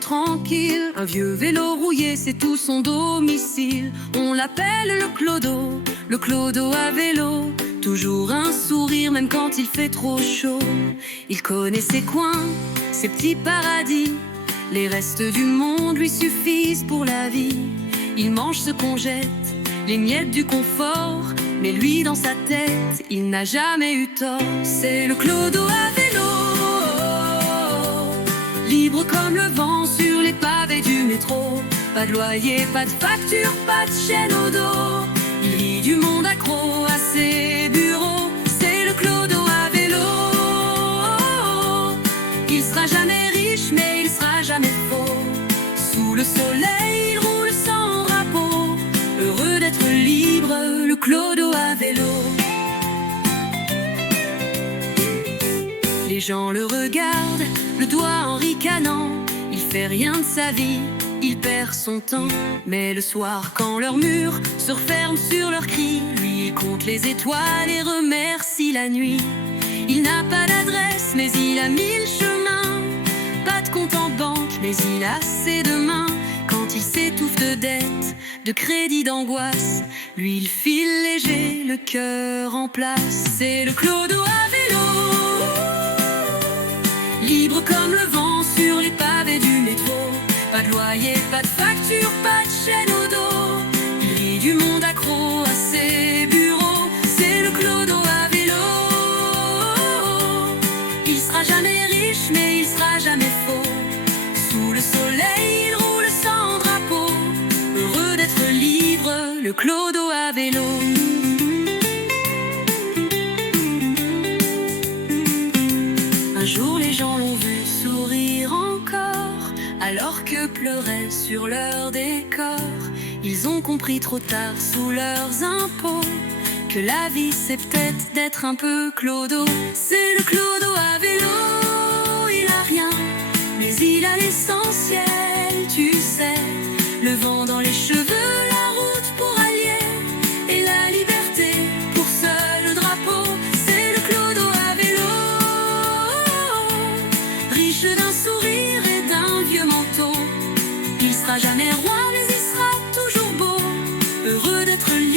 tranquille. Un vieux vélo rouillé, c'est tout son domicile. On l'appelle le clodo à vélo. Toujours un sourire même quand il fait trop chaud. Il connaît ses coins, ses petits paradis. Les restes du monde lui suffisent pour la vie. Il mange ce qu'on jette, les miettes du confort. Mais lui dans sa tête, il n'a jamais eu tort. C'est le clodo à vélo, libre comme le vent sur les pavés du métro. Pas de loyer, pas de facture, pas de chaîne au dos. Il lit du monde accro à ses bureaux. C'est le clodo à vélo. Il sera jamais riche, mais il sera jamais faux. Sous le soleil, il roule sans drapeau. Heureux d'être libre, le clodo à vélo. Les gens le regardent, le doigt en ricanant. Il fait rien de sa vie, il perd son temps. Mais le soir, quand leurs murs se referment sur leurs cris, lui, il compte les étoiles et remercie la nuit. Il n'a pas d'adresse, mais il a 1000 chemins. Pas de compte en banque, mais il a ses deux mains. Quand il s'étouffe de dettes, de crédit, d'angoisse, lui, il file léger, le cœur en place. C'est le clodo à vélo, libre comme le vent sur les pavés du métro. Pas de loyer, pas de facture, pas de chaîne au dos. Il lit du monde accro à ses bureaux. C'est le clodo à vélo. Il sera jamais riche, mais il sera jamais faux. Sous le soleil, il roule sans drapeau. Heureux d'être libre, le clodo à vélo. Un jour les gens l'ont vu sourire encore, alors que pleuraient sur leur décor. Ils ont compris trop tard sous leurs impôts que la vie c'est peut-être d'être un peu clodo. C'est le clodo à vélo, il a rien, mais il a l'essentiel, tu sais. Le vent dans les cheveux, la route pour allier, et la liberté pour seul drapeau. C'est le clodo à vélo, riche d'un sourire et d'un vieux manteau. Il sera jamais roi, mais il sera toujours beau. Heureux d'être libre,